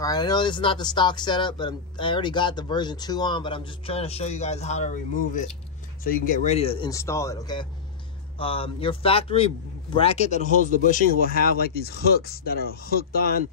All right, I know this is not the stock setup, but I already got the version 2 on, but I'm just trying to show you guys how to remove it so you can get ready to install it, okay? Your factory bracket that holds the bushings will have like these hooks that are hooked on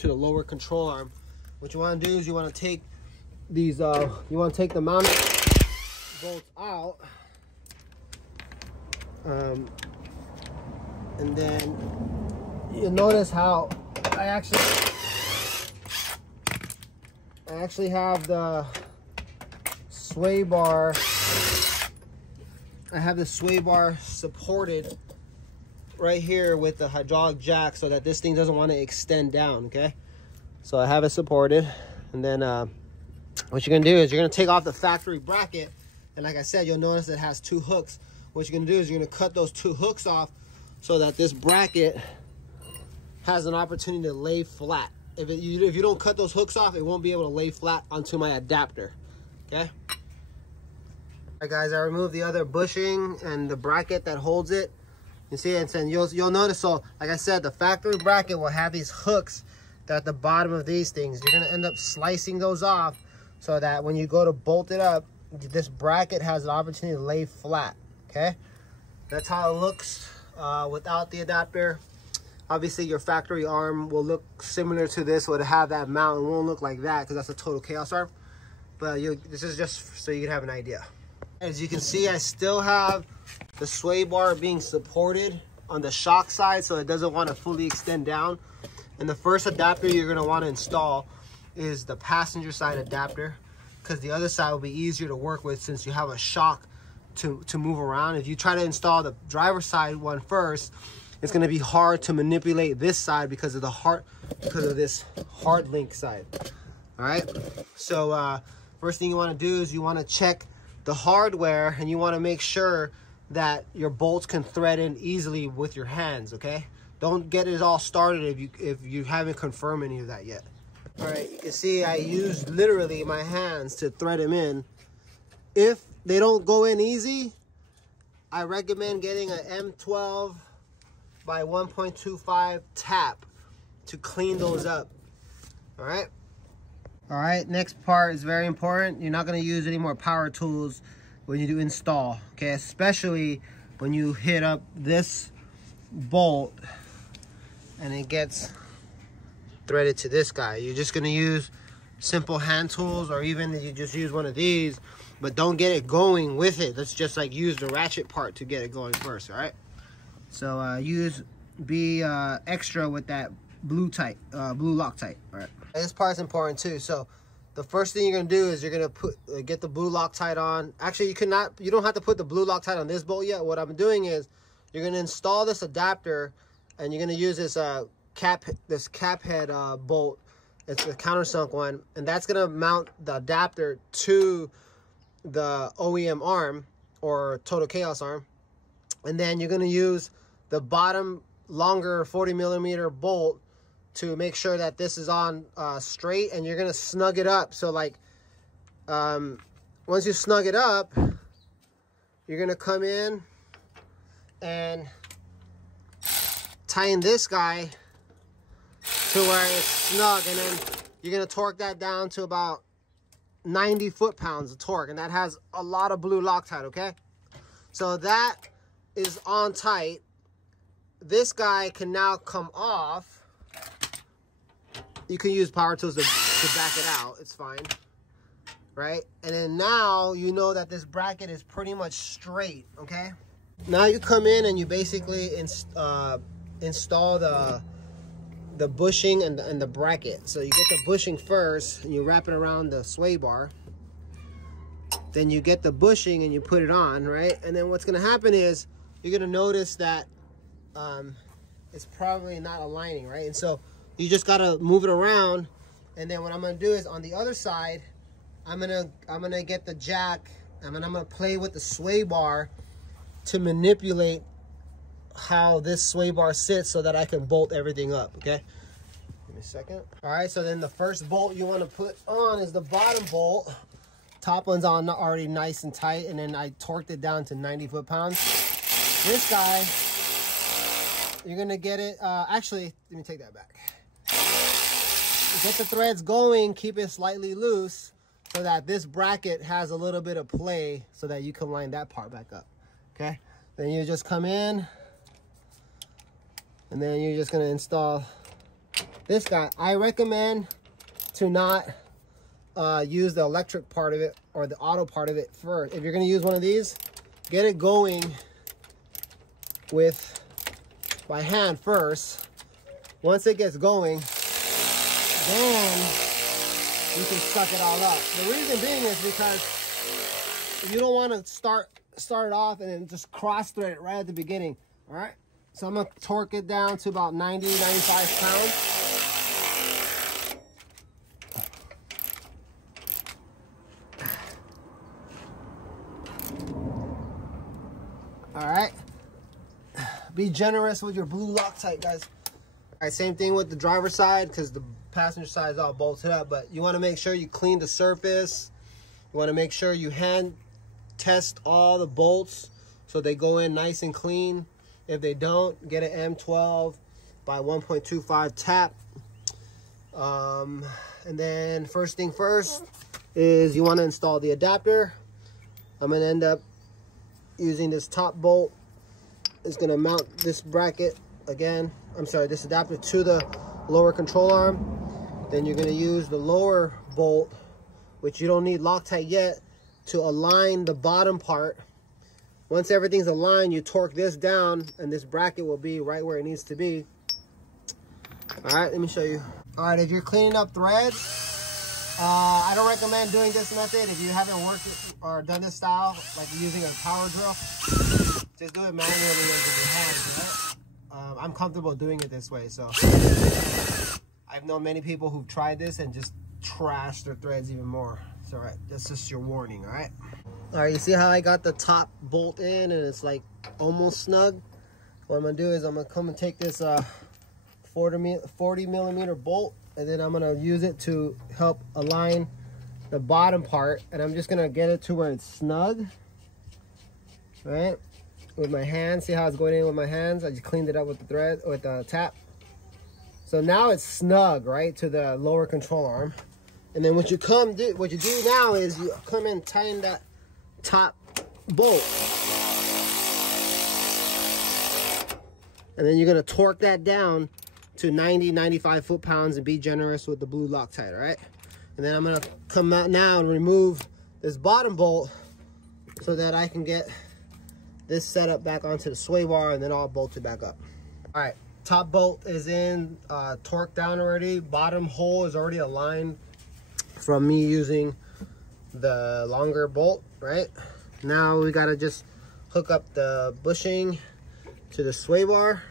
to the lower control arm. What you want to do is you want to take these, you want to take the mounting bolts out, and then you'll notice how I actually have the sway bar. I have the sway bar supported right here with the hydraulic jack so that this thing doesn't want to extend down, okay? So I have it supported, and then what you're gonna do is you're gonna take off the factory bracket, and like I said, you'll notice it has 2 hooks. What you're gonna do is you're gonna cut those 2 hooks off so that this bracket has an opportunity to lay flat. If you don't cut those hooks off, it won't be able to lay flat onto my adapter, okay? All right, guys, I removed the other bushing and the bracket that holds it. You see it, and you'll notice, so like I said, the factory bracket will have these hooks that at the bottom of these things. You're gonna end up slicing those off so that when you go to bolt it up, this bracket has an opportunity to lay flat, okay? That's how it looks without the adapter. Obviously, your factory arm will look similar to this, would have that mount. It won't look like that because that's a Total Chaos arm. But this is just so you can have an idea. As you can see, I still have the sway bar being supported on the shock side, so it doesn't want to fully extend down. And the first adapter you're going to want to install is the passenger side adapter, because the other side will be easier to work with since you have a shock to move around. If you try to install the driver's side one first, it's going to be hard to manipulate this side because of this hard link side. All right, so first thing you want to do is you want to check the hardware, and you want to make sure that your bolts can thread in easily with your hands, okay? Don't get it all started if you haven't confirmed any of that yet. All right, you can see I used literally my hands to thread them in. If they don't go in easy, I recommend getting an M12 by 1.25 tap to clean those up. All right. All right, next part is very important. You're not going to use any more power tools when you do install, okay? Especially when you hit up this bolt and it gets threaded to this guy. You're just going to use simple hand tools, or even you just use one of these, but don't get it going with it. Let's just like use the ratchet part to get it going first, all right? So be extra with that blue Loctite, all right? This part's important too. So the first thing you're gonna do is you're gonna get the blue Loctite on. Actually, you don't have to put the blue Loctite on this bolt yet. What I'm doing is you're gonna install this adapter, and you're gonna use this cap head bolt. It's a countersunk one, and that's gonna mount the adapter to the OEM arm or Total Chaos arm. And then you're gonna use the bottom longer 40mm bolt to make sure that this is on straight, and you're gonna snug it up. So like once you snug it up, you're gonna come in and tighten this guy to where it's snug, and then you're gonna torque that down to about 90 foot-pounds of torque, and that has a lot of blue Loctite, okay? So that is on tight. This guy can now come off. You can use power tools to back it out. It's fine, right? And then now you know that this bracket is pretty much straight, okay? Now you come in and you basically install the bushing and the bracket. So you get the bushing first, and you wrap it around the sway bar. Then you get the bushing and you put it on, right? And then what's gonna happen is you're gonna notice that it's probably not aligning, right? And so you just gotta move it around. And then what I'm gonna do is on the other side, I'm gonna get the jack, and I'm gonna play with the sway bar to manipulate how this sway bar sits so that I can bolt everything up, okay? Give me a second. All right, so then the first bolt you wanna put on is the bottom bolt. Top one's on already nice and tight, and then I torqued it down to 90 foot-pounds. This guy, you're gonna get it, actually, let me take that back. get the threads going, keep it slightly loose so that this bracket has a little bit of play so that you can line that part back up, okay? Then you just come in and then you're just gonna install this guy. I recommend to not use the electric part of it or the auto part of it first. If you're gonna use one of these, get it going with by hand first. Once it gets going, then you can suck it all up. The reason being is because you don't want to start it off and then just cross thread it right at the beginning. All right, so I'm gonna torque it down to about 90, 95 pounds. All right, be generous with your blue Loctite, guys. All right, same thing with the driver's side because the passenger side is all bolted up, but you want to make sure you clean the surface. You want to make sure you hand test all the bolts so they go in nice and clean. If they don't, get an M12 by 1.25 tap. And then first thing first is you want to install the adapter. I'm going to end up using this top bolt. It's going to mount this bracket again. I'm sorry, this adapter to the lower control arm. Then you're going to use the lower bolt, which you don't need Loctite yet, to align the bottom part. Once everything's aligned, you torque this down and this bracket will be right where it needs to be. All right, let me show you. All right, if you're cleaning up threads, I don't recommend doing this method if you haven't worked or done this style, like using a power drill. Just do it manually with your hands, right? I'm comfortable doing it this way, so I've known many people who've tried this and just trashed their threads even more. It's all right, that's just your warning, all right? All right, you see how I got the top bolt in and it's like almost snug? What I'm gonna do is I'm gonna come and take this 40 millimeter bolt, and then I'm gonna use it to help align the bottom part, and I'm just gonna get it to where it's snug, right? With my hands, see how it's going in with my hands? I just cleaned it up with the thread, with the tap. So now it's snug, right, to the lower control arm. And then what you do now is you come and tighten that top bolt. And then you're gonna torque that down to 90, 95 foot-pounds and be generous with the blue Loctite, all right? And then I'm gonna come out now and remove this bottom bolt so that I can get this setup back onto the sway bar and then all bolted back up. All right, top bolt is in, torqued down already. Bottom hole is already aligned from me using the longer bolt, right? Now we gotta just hook up the bushing to the sway bar,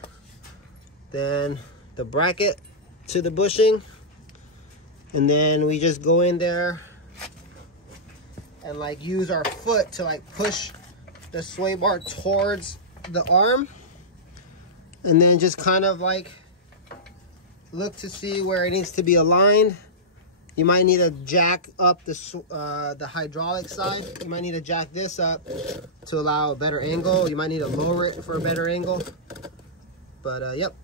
then the bracket to the bushing, and then we just go in there and like use our foot to like push the sway bar towards the arm, and then just kind of like look to see where it needs to be aligned. You might need to jack up the hydraulic side. You might need to jack this up to allow a better angle. You might need to lower it for a better angle. But yep,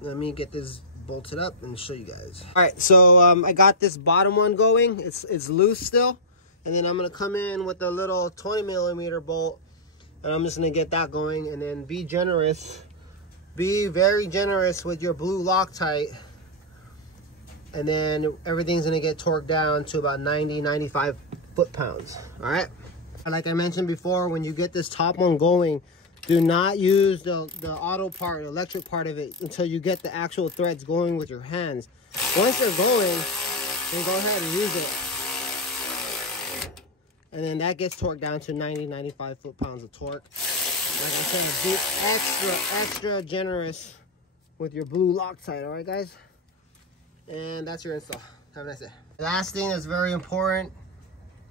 let me get this bolted up and show you guys. All right, so I got this bottom one going. It's loose still. And then I'm gonna come in with a little 20 millimeter bolt, and I'm just gonna get that going. And then be generous. Be very generous with your blue Loctite. And then everything's gonna get torqued down to about 90, 95 foot-pounds, all right? Like I mentioned before, when you get this top one going, do not use the auto part, the electric part of it until you get the actual threads going with your hands. Once they're going, then go ahead and use it. And then that gets torqued down to 90, 95 foot-pounds of torque. Like I said, be extra generous with your blue Loctite, all right, guys? And that's your install. Have a nice day. Last thing that's very important.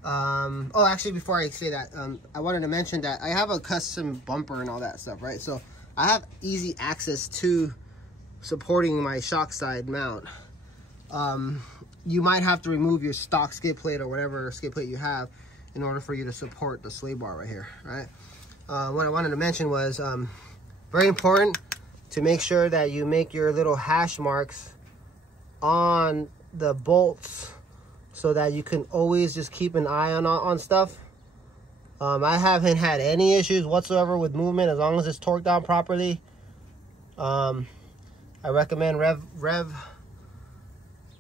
Oh, actually, before I say that, I wanted to mention that I have a custom bumper and all that stuff, right? So I have easy access to supporting my shock side mount. You might have to remove your stock skid plate or whatever skid plate you have in order for you to support the sway bar right here, right? What I wanted to mention was very important to make sure that you make your little hash marks on the bolts so that you can always just keep an eye on stuff. I haven't had any issues whatsoever with movement as long as it's torqued down properly. I recommend Rev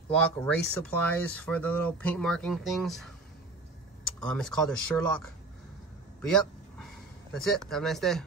Lock race supplies for the little paint marking things. It's called a Sherlock. But yep, that's it. Have a nice day.